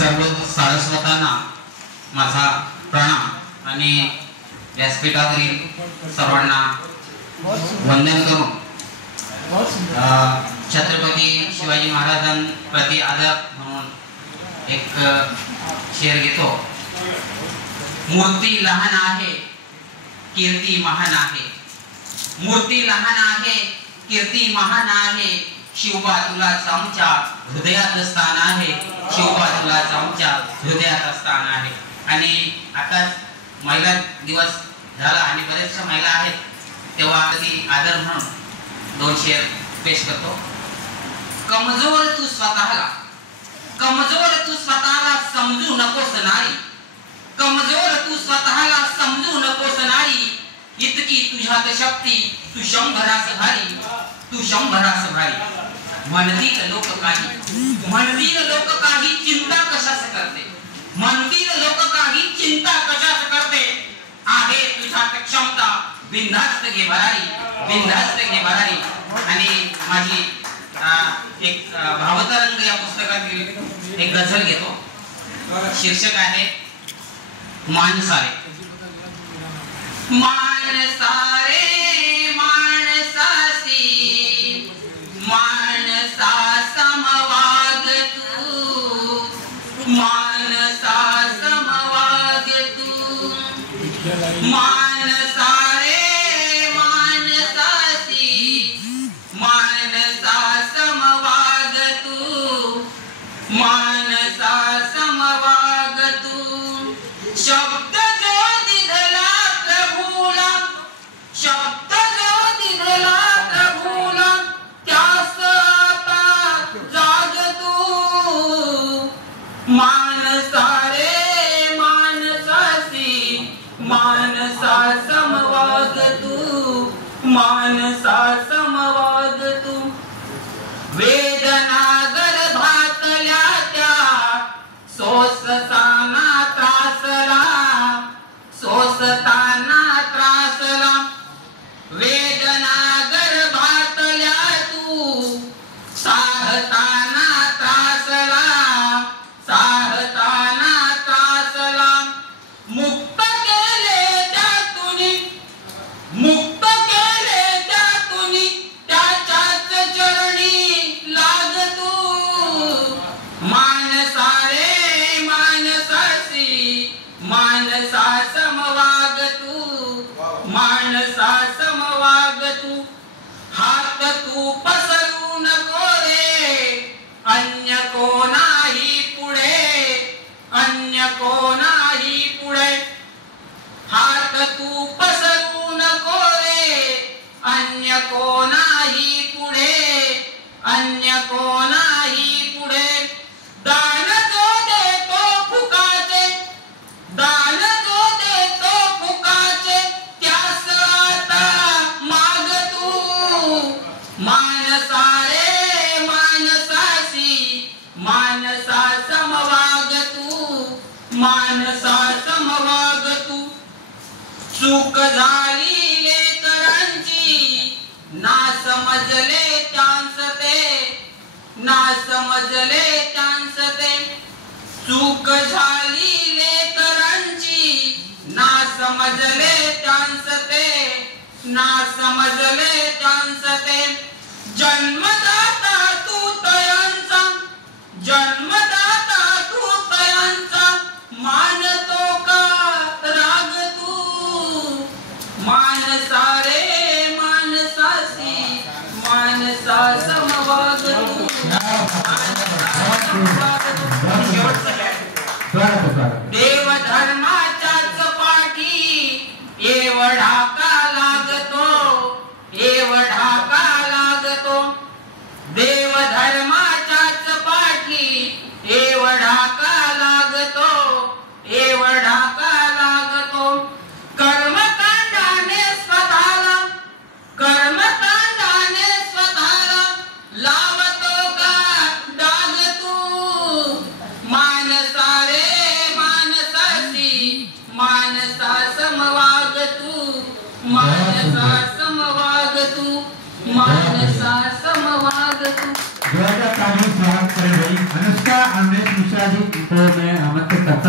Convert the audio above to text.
सर्व सारस्वतांना माझा प्रणाम आणि व्यासपीठावरील सर्वांना वंदन करून छत्रपती शिवाजी महाराजांप्रती आदर म्हणून एक शेर घेतो. मूर्ती लहान आहे कीर्ती महान आहे, मूर्ती लहान आहे कीर्ती महान आहे, शिवबा तुलाच आमच्या हृदयात स्थान आहे, शिवबा तुलाच आमच्या हृदयात स्थान आहे. आणि आता महिला दिवस झाला आणि बरेचशा महिला आहेत, तेव्हा आदर म्हणून दोन शेर पेश करतो. कमजोर तू स्वतःला, कमजोर तू स्वतःला समजू नकोस नारी, कमजोर तू स्वतःला समजू नकोस नारी, इतकी तुझ्यात शक्ती तू शंभरास भारी, तू शंभरास भारी. म्हणतील लोक काही, म्हणतील लोक काही चिंता कशास करते, म्हणतील लोक काही चिंता कशास करते, आहे तुझ्यात क्षमता बिनधास्त घे भरारी, बिनधास्त घे भरारी. आणि माझी एक भावतरंग या पुस्तकातील एक गझल घेतो. शीर्षक आहे मानसारे. मानसारे मानसासी मानसा समवाग तू, मानसा समवाग तू. मानसारे मानसासी मानसा समवाग तू, मानसा समवाग तू. शब्द जो दिधला प्रभूला, शब्द जो दिधला प्रभूला, त्यास आता जाग तू. मानसारे मानसासी मानसा समवाग तू, मानसा समवाग तू. वेदना गर्भातल्या त्या सोसताना त्रासला, सोसताना त्रासला. वेदना गर्भातल्या तू साहताना त्रासला, साहताना त्रासला. मुक्त केले त्यातुनी, मुक्त केले त्यातुनी, त्याच्याच चरणी लाग तू. मानसारे मानसासी मानसा समवाग तू, मानसा समवाग तू. हात तू पसरू नको रे अन्य कोणाही पुढे, अन्य कोणाही पुढे. हात तू पसरू नको रे अन्य कोणाही पुढे, अन्य कोणाही पुढे. दान जो देतो फुकाचे, दान जो देतो फुकाचे, त्यास आता माग तू. मानसारे मानसासी मानसा समवाग तू, मानसा समवाग तू. चूक झाली लेकरांची ना समजले त्यांस ते, ना समजले त्यांस ते. चूक झाली लेकरांची ना समजले त्यांस ते, ना समजले त्यांस ते. जन्मदाता तू तयांचा, जन्मदाता तू तयांचा, मानतो का राग तू. मानसारे मानसासी मानसा समवाग तू. देव धर्माच्याच पाठी एवढा का लागतो, एवढा का लागतो. देव धर्माच्याच पाठी एवढा का लागतो, एवढा का लागतो. कर्मकांडाने स्वतःला, कर्मकांडाने स्वतःला लावतो का डाग तू. मानसारे मान तो मैं आमंत्रित करता